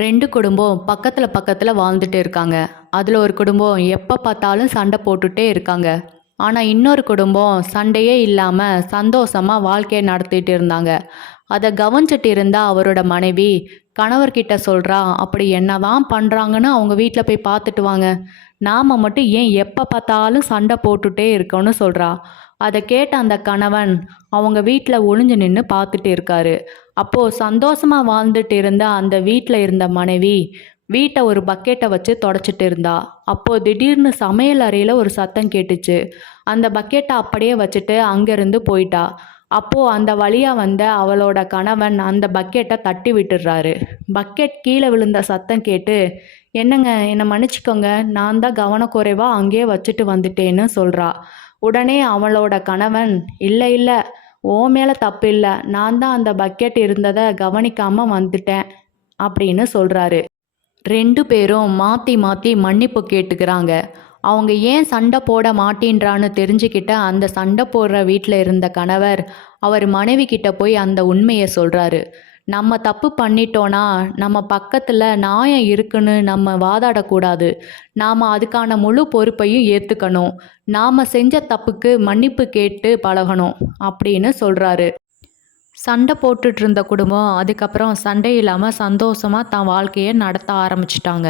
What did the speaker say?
ரெண்டு குடும்பம் பக்கத்தில் பக்கத்தில் வாழ்ந்துட்டு இருக்காங்க. அதில் ஒரு குடும்பம் எப்போ பார்த்தாலும் சண்டை போட்டுட்டே இருக்காங்க. ஆனால் இன்னொரு குடும்பம் சண்டையே இல்லாமல் சந்தோஷமாக வாழ்க்கையை நடத்திட்டு இருந்தாங்க. அதை கவனிச்சிட்டு இருந்தா அவரோட மனைவி கணவர்கிட்ட சொல்கிறா அப்படி என்னதான் பண்ணுறாங்கன்னு அவங்க வீட்டில் போய் பார்த்துட்டு வாங்க. நாம் மட்டும் ஏன் எப்போ பார்த்தாலும் சண்டை போட்டுட்டே இருக்கோன்னு சொல்கிறா அதை கேட்ட அந்த கணவன் அவங்க வீட்டில் ஒளிஞ்சு நின்று பார்த்துட்டு இருக்காரு. அப்போது சந்தோஷமாக வாழ்ந்துட்டு இருந்த அந்த வீட்டில் இருந்த மனைவி வீட்டை ஒரு பக்கெட்டை வச்சு தொடச்சிட்டு இருந்தா. அப்போது திடீர்னு சமையல் அறையில் ஒரு சத்தம் கேட்டுச்சு. அந்த பக்கெட்டை அப்படியே வச்சுட்டு அங்கேருந்து போயிட்டா. அப்போது அந்த வழியாக வந்த அவளோட கணவன் அந்த பக்கெட்டை தட்டி விட்டுடுறாரு. பக்கெட் கீழே விழுந்த சத்தம் கேட்டு என்னங்க என்னை மன்னிச்சிக்கோங்க. நான் தான் கவனக்குறைவாக அங்கேயே வச்சுட்டு வந்துட்டேன்னு சொல்கிறா உடனே அவளோட கணவன் இல்லை இல்லை. ஓ மேலே தப்பு இல்லை நான் தான் அந்த பக்கெட் இருந்ததை கவனிக்காமல் வந்துட்டேன் அப்படின்னு சொல்கிறாரு ரெண்டு பேரும் மாற்றி மாற்றி மன்னிப்பு கேட்டுக்கிறாங்க. அவங்க ஏன் சண்டை போட மாட்டேன்றான்னு தெரிஞ்சுக்கிட்ட அந்த சண்டை போடுற வீட்டில் இருந்த கணவர் அவர் மனைவி கிட்ட போய் அந்த உண்மையை சொல்கிறாரு நம்ம தப்பு பண்ணிட்டோன்னா நம்ம பக்கத்தில் நியாயம் இருக்குன்னு நம்ம வாதாடக்கூடாது. நாம் அதுக்கான முழு பொறுப்பையும் ஏற்றுக்கணும் நாம் செஞ்ச தப்புக்கு மன்னிப்பு கேட்டு பழகணும் அப்படின்னு சொல்கிறாரு சண்டை போட்டுட்டு இருந்த குடும்பம் அதுக்கப்புறம் சண்டை இல்லாமல் சந்தோஷமாக தான் வாழ்க்கையை நடத்த ஆரம்பிச்சிட்டாங்க.